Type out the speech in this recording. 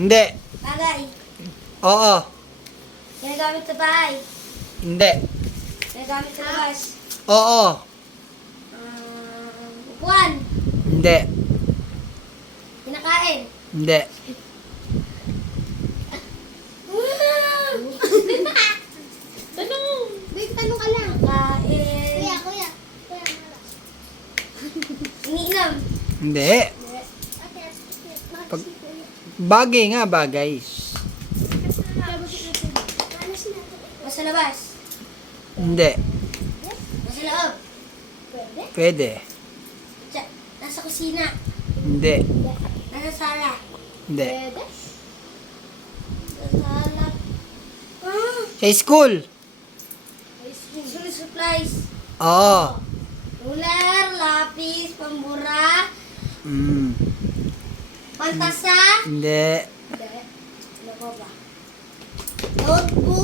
Hindi. Bagay. Oo. Ginagamit sa bahay. Hindi. Ginagamit sa labas. Oo. Upuan. Hindi. Kinakain. Hindi. Tanong. Wait, tanong ka lang. Kain. Kuya. Iniinom. Hindi. Pag, bagay nga, bagay. Nasa labas. Hindi. Nasa loob. Pwede. Nasa kusina. Hindi. Nasa sala. Hindi. Nasa sala. Sa school. School supplies. Oo. Ruler, lapis, pambura, Mm. pantasa. Hindi. Hindi. Ano pa ba? Notebook.